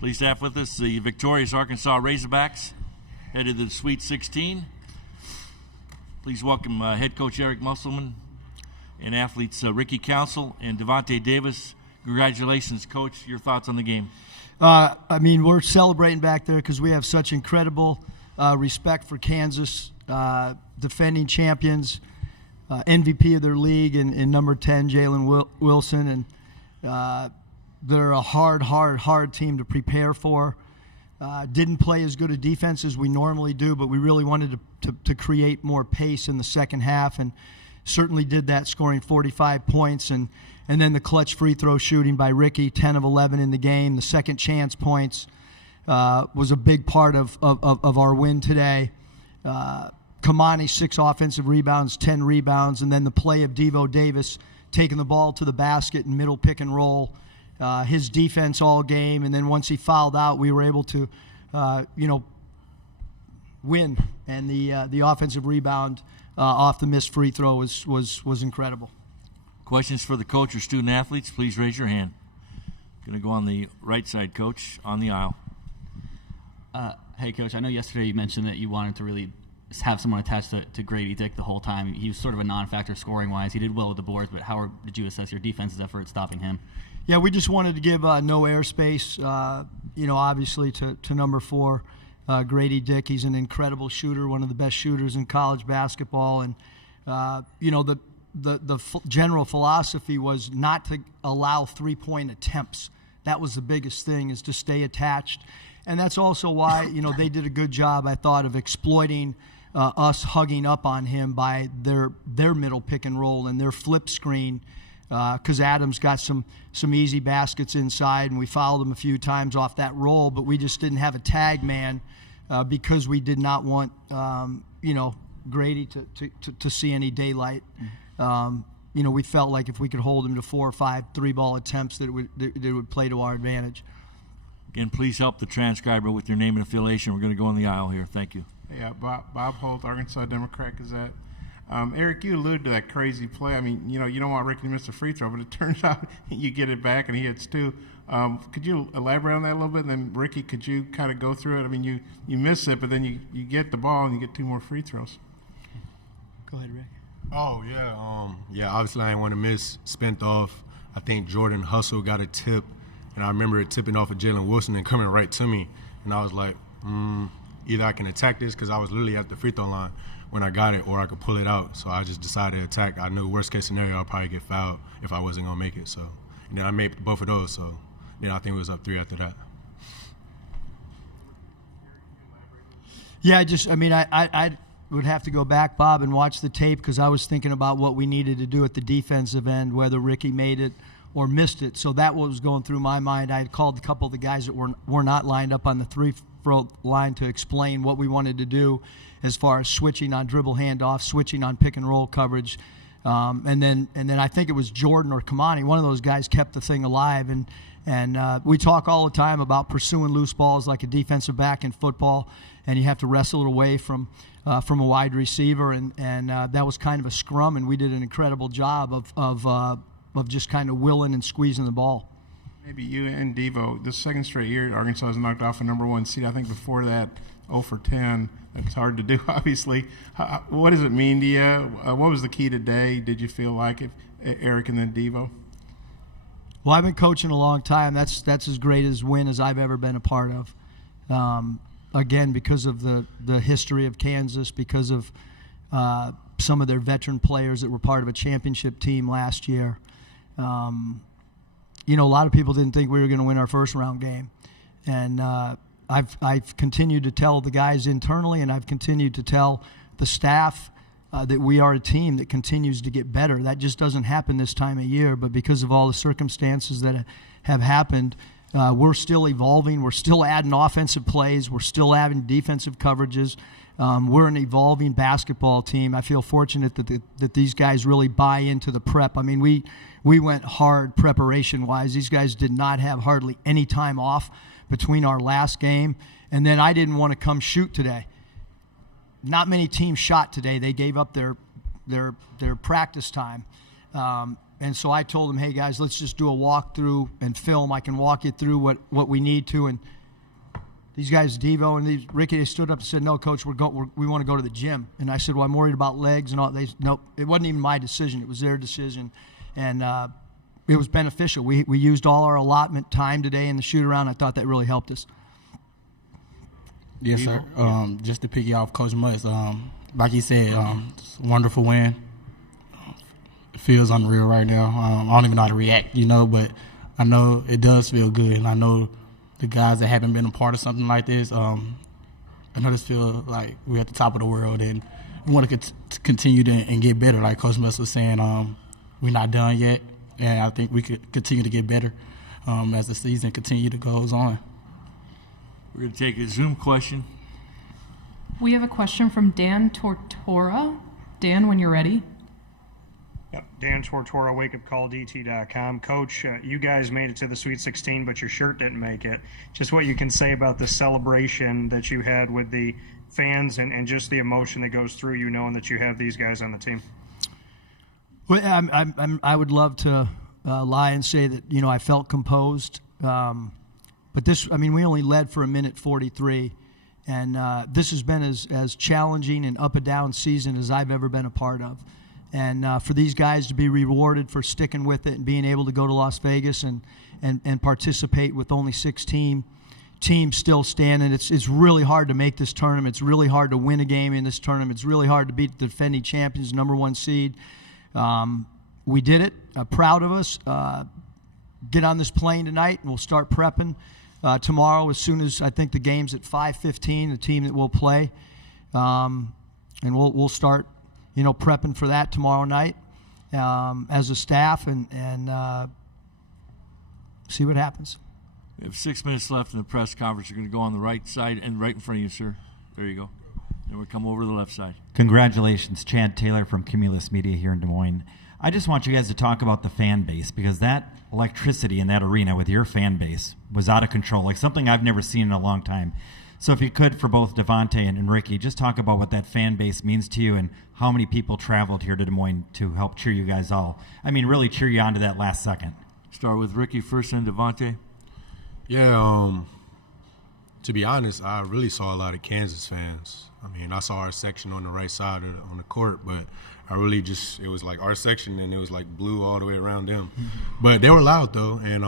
Please have with us the victorious Arkansas Razorbacks, headed to the Sweet 16. Please welcome head coach Eric Musselman and athletes Ricky Council and Davonte Davis. Congratulations, Coach. Your thoughts on the game? We're celebrating back there because we have such incredible respect for Kansas, defending champions, MVP of their league, and number 10, Jalen Wilson. And they're a hard team to prepare for. Didn't play as good a defense as we normally do, but we really wanted to create more pace in the second half, and certainly did that, scoring 45 points. And then the clutch free throw shooting by Ricky, 10 of 11 in the game. The second chance points was a big part of our win today. Kamani, 6 offensive rebounds, 10 rebounds, and then the play of Devo Davis taking the ball to the basket and middle pick and roll. His defense all game, and then once he fouled out, we were able to, win. And the offensive rebound off the missed free throw was incredible. Questions for the coach or student athletes? Please raise your hand. Going to go on the right side, Coach, on the aisle. Hey, Coach, I know yesterday you mentioned that you wanted to really have someone attached to Grady Dick the whole time. He was sort of a non-factor scoring-wise. He did well with the boards, but how did you assess your defense's effort at stopping him? Yeah, we just wanted to give no airspace, obviously to number 4, Grady Dick. He's an incredible shooter, one of the best shooters in college basketball. And, the general philosophy was not to allow three-point attempts. That was the biggest thing, is to stay attached. And that's also why, they did a good job, I thought, of exploiting us hugging up on him by their middle pick and roll and their flip screen, because Adams got some easy baskets inside, and we fouled him a few times off that roll, but we just didn't have a tag man because we did not want, Grady to see any daylight. We felt like if we could hold him to 4 or 5 3-ball attempts, that it would play to our advantage. Again, please help the transcriber with your name and affiliation. We're going to go on the aisle here. Thank you. Yeah, Bob Holt, Arkansas Democrat Gazette. Eric, you alluded to that crazy play. I mean, you don't want Ricky to miss a free throw, but it turns out you get it back and he hits 2. Could you elaborate on that a little bit? And then, Ricky, could you kind of go through it? I mean, you miss it, but then you get the ball and you get 2 more free throws. Go ahead, Rick. Oh, yeah. Obviously, I didn't want to miss. Spent off. I think Jordan Hustle got a tip, and I remember it tipping off of Jalen Wilson and coming right to me. And I was like, either I can attack this, because I was literally at the free throw line when I got it, or I could pull it out. So I just decided to attack. I knew worst case scenario, I'll probably get fouled if I wasn't going to make it. So, and then I made both of those. So then I think it was up 3 after that. Yeah, I would have to go back, Bob, and watch the tape, because I was thinking about what we needed to do at the defensive end, whether Ricky made it or missed it. So that was going through my mind. I had called a couple of the guys that were not lined up on the 3-throw line to explain what we wanted to do as far as switching on dribble handoff, switching on pick and roll coverage. And then I think it was Jordan or Kamani. One of those guys kept the thing alive. And we talk all the time about pursuing loose balls like a defensive back in football, and you have to wrestle it away from a wide receiver. And that was kind of a scrum, and we did an incredible job of just kind of willing and squeezing the ball. Maybe you and Devo, this second straight year, Arkansas has knocked off a number 1 seed. I think before that, 0 for 10. That's hard to do, obviously. What does it mean to you? What was the key today, did you feel like, Eric and then Devo? Well, I've been coaching a long time. That's as great a win as I've ever been a part of. Again, because of the history of Kansas, because of some of their veteran players that were part of a championship team last year. A lot of people didn't think we were going to win our first round game. And I've continued to tell the guys internally, and I've continued to tell the staff that we are a team that continues to get better. That just doesn't happen this time of year, but because of all the circumstances that have happened, we're still evolving. We're still adding offensive plays. We're still adding defensive coverages. We're an evolving basketball team. I feel fortunate that these guys really buy into the prep. I mean, we went hard preparation-wise. These guys did not have hardly any time off between our last game, and then I didn't want to come shoot today. Not many teams shot today. They gave up their practice time. And so I told them, hey, guys, let's just do a walkthrough and film. I can walk you through what we need to. And these guys, Devo and Ricky, they stood up and said, no, Coach, we want to go to the gym. And I said, well, I'm worried about legs and all. Nope, it wasn't even my decision. It was their decision. And it was beneficial. We used all our allotment time today in the shoot-around. I thought that really helped us. Yes, sir. Just to piggy off Coach Mutz, like he said, it's a wonderful win. It feels unreal right now. I don't even know how to react, but I know it does feel good. And I know the guys that haven't been a part of something like this, I know this feel like we're at the top of the world, and we want to continue and get better. Like Coach Mutz was saying, we're not done yet, and I think we could continue to get better as the season goes on. We're going to take a Zoom question. We have a question from Dan Tortora. Dan, when you're ready. Yep. Dan Tortora, wakeupcalldt.com. Coach, you guys made it to the Sweet 16, but your shirt didn't make it. Just what you can say about the celebration that you had with the fans and just the emotion that goes through you knowing that you have these guys on the team. Well, I would love to lie and say that, I felt composed. But we only led for 1:43, and this has been as challenging and up and down season as I've ever been a part of. And for these guys to be rewarded for sticking with it and being able to go to Las Vegas and participate with only 6 teams still standing, it's really hard to make this tournament. It's really hard to win a game in this tournament. It's really hard to beat the defending champions, #1 seed. We did it. Proud of us. Get on this plane tonight, and we'll start prepping tomorrow as soon as I think the game's at 5:15, the team that will play. And we'll start, prepping for that tomorrow night as a staff and see what happens. We have 6 minutes left in the press conference. You're going to go on the right side and right in front of you, sir. There you go. And we'll come over to the left side. Congratulations, Chad Taylor from Cumulus Media here in Des Moines. I just want you guys to talk about the fan base, because that electricity in that arena with your fan base was out of control, like something I've never seen in a long time. So if you could, for both Davonte and Ricky, just talk about what that fan base means to you and how many people traveled here to Des Moines to help cheer you guys all. Really cheer you on to that last second. Start with Ricky first and Davonte. Yeah, to be honest, I really saw a lot of Kansas fans. I saw our section on the right side on the court, but I really it was like our section, and it was like blue all the way around them. Mm-hmm. But they were loud, though, and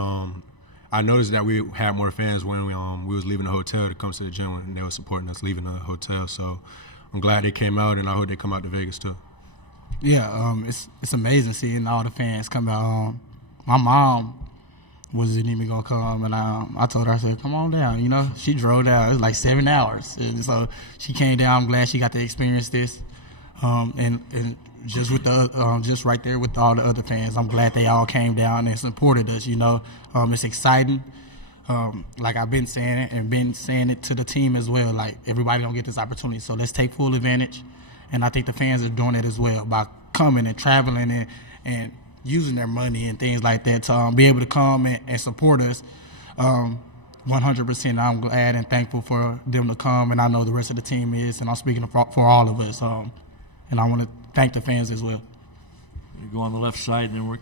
I noticed that we had more fans when we was leaving the hotel to come to the gym, and they were supporting us leaving the hotel. So I'm glad they came out, and I hope they come out to Vegas, too. Yeah, it's amazing seeing all the fans come out. My mom wasn't even gonna come, and I told her, I said, come on down. She drove down. It was like 7 hours, and so she came down. I'm glad she got to experience this, and just with the just right there with all the other fans, I'm glad they all came down and supported us. It's exciting. Like I've been saying it and been saying it to the team as well. Like, everybody don't get this opportunity, so let's take full advantage. And I think the fans are doing it as well by coming and traveling and using their money and things like that to be able to come and support us. 100%, I'm glad and thankful for them to come, and I know the rest of the team is, and I'm speaking for all of us. And I want to thank the fans as well. You go on the left side, and then we're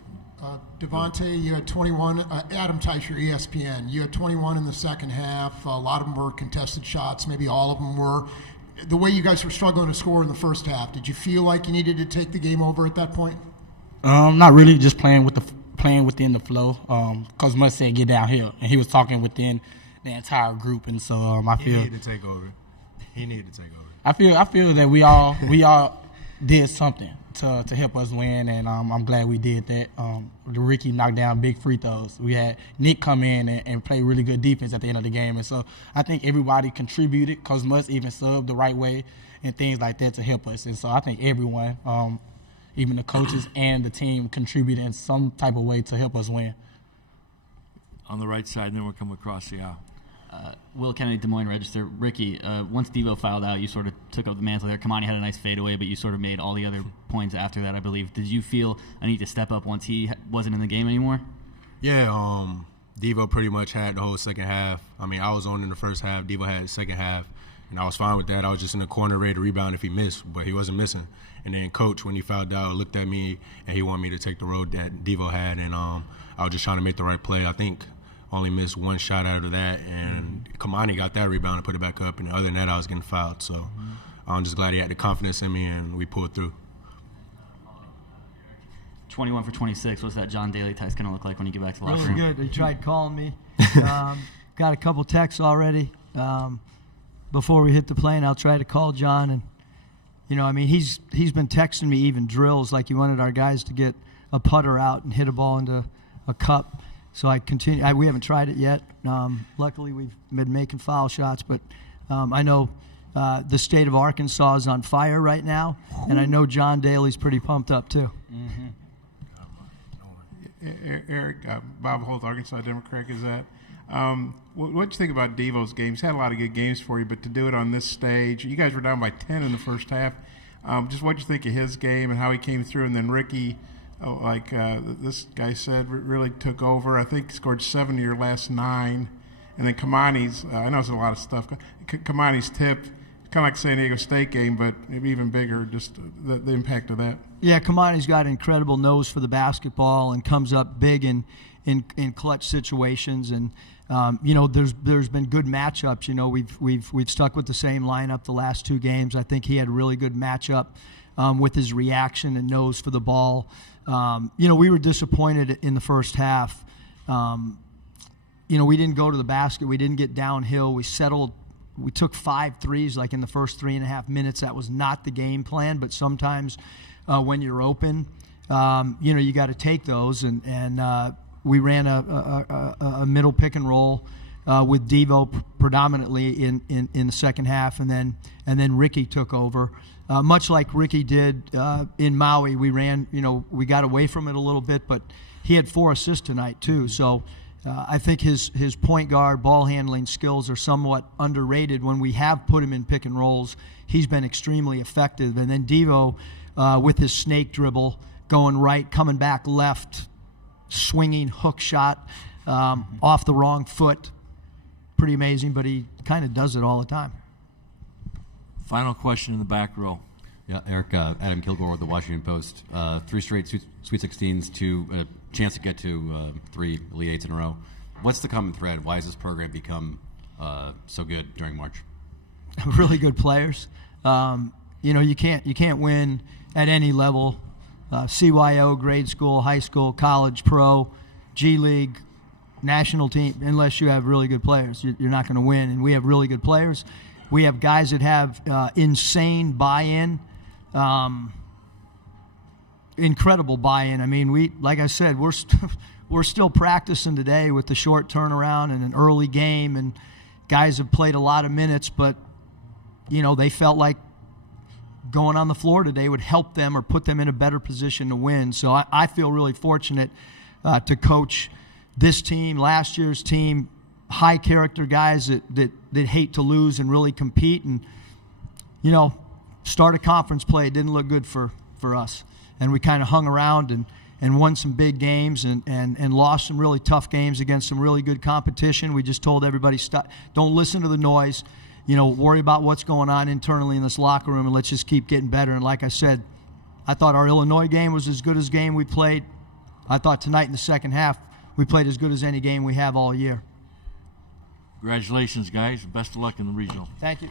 Davonte, you had 21. Adam Teicher, ESPN. You had 21 in the second half. A lot of them were contested shots. Maybe all of them were. The way you guys were struggling to score in the first half, did you feel like you needed to take the game over at that point? Not really. Just playing within the flow. Coach Mutz said get downhill, and he was talking within the entire group, and so I feel he needed to take over. I feel that we all did something to help us win, and I'm glad we did that. Ricky knocked down big free throws. We had Nick come in and play really good defense at the end of the game, and so I think everybody contributed. Coach Mutz even subbed the right way and things like that to help us, and so I think everyone, even the coaches and the team, contributed in some type of way to help us win. On the right side, and then we'll come across the aisle. Will Kennedy, Des Moines Register. Ricky, once Devo fouled out, you sort of took up the mantle there. Kamani had a nice fadeaway, but you sort of made all the other points after that, I believe. Did you feel a need to step up once he wasn't in the game anymore? Yeah, Devo pretty much had the whole second half. I was on in the first half. Devo had the second half. And I was fine with that. I was just in the corner ready to rebound if he missed, but he wasn't missing. And then coach, when he fouled out, looked at me, and he wanted me to take the road that Devo had, and I was just trying to make the right play. I think only missed one shot out of that, and Kamani got that rebound and put it back up, and other than that, I was getting fouled. So I'm just glad he had the confidence in me, and we pulled through. 21 for 26. What's that John Daly text going to look like when you get back to the locker room? Really good. He tried calling me. Got a couple texts already. Before we hit the plane, I'll try to call John. And, you know, I mean, he's been texting me even drills, like he wanted our guys to get a putter out and hit a ball into a cup. So I continue. We haven't tried it yet. Luckily, we've been making foul shots. But I know the state of Arkansas is on fire right now. And I know John Daly's pretty pumped up, too. Mm-hmm. Eric, Bob Holt, Arkansas Democrat, is that. What do you think about Devo's games? He's had a lot of good games for you, but to do it on this stage, you guys were down by 10 in the first half. Just what do you think of his game and how he came through? And then Ricky, this guy said, really took over. I think he scored 7 of your last 9. And then Kamani's, I know it's a lot of stuff. Kamani's tip, kind of like San Diego State game, but maybe even bigger, just the impact of that. Yeah, Kamani's got an incredible nose for the basketball and comes up big in clutch situations. And you know, there's been good matchups. You know, we've stuck with the same lineup the last 2 games. I think he had a really good matchup with his reaction and nose for the ball. You know, we were disappointed in the first half. You know, we didn't go to the basket. We didn't get downhill. We settled. We took 5 threes like in the first 3.5 minutes. That was not the game plan, but sometimes when you're open, you know, you got to take those. And we ran a middle pick and roll with Devo predominantly in the second half, and then Ricky took over. Much like Ricky did in Maui, we ran. You know, we got away from it a little bit, but he had 4 assists tonight too. So. I think his point guard ball handling skills are somewhat underrated. When we have put him in pick and rolls, he's been extremely effective. And then Devo, with his snake dribble, going right, coming back left, swinging hook shot off the wrong foot. Pretty amazing, but he kind of does it all the time. Final question in the back row. Yeah, Eric, Adam Kilgore with the Washington Post. 3 straight Sweet 16s, 2 chance to get to 3 Elite 8s in a row. What's the common thread? Why has this program become so good during March? Really good players. You know, you can't win at any level. CYO, grade school, high school, college, pro, G League, national team. Unless you have really good players, you're not going to win. And we have really good players. We have guys that have insane buy-in. Incredible buy-in. I mean, like I said, we're still practicing today with the short turnaround and an early game, and guys have played a lot of minutes, but you know, they felt like going on the floor today would help them or put them in a better position to win. So I feel really fortunate to coach this team, last year's team, high character guys that hate to lose and really compete. And you know, start a conference play, it didn't look good for us. And we kind of hung around and won some big games and lost some really tough games against some really good competition. We just told everybody, stop, don't listen to the noise. You know, worry about what's going on internally in this locker room, and let's just keep getting better. And like I said, I thought our Illinois game was as good as game we played. I thought tonight in the second half we played as good as any game we have all year. Congratulations, guys. Best of luck in the regional. Thank you.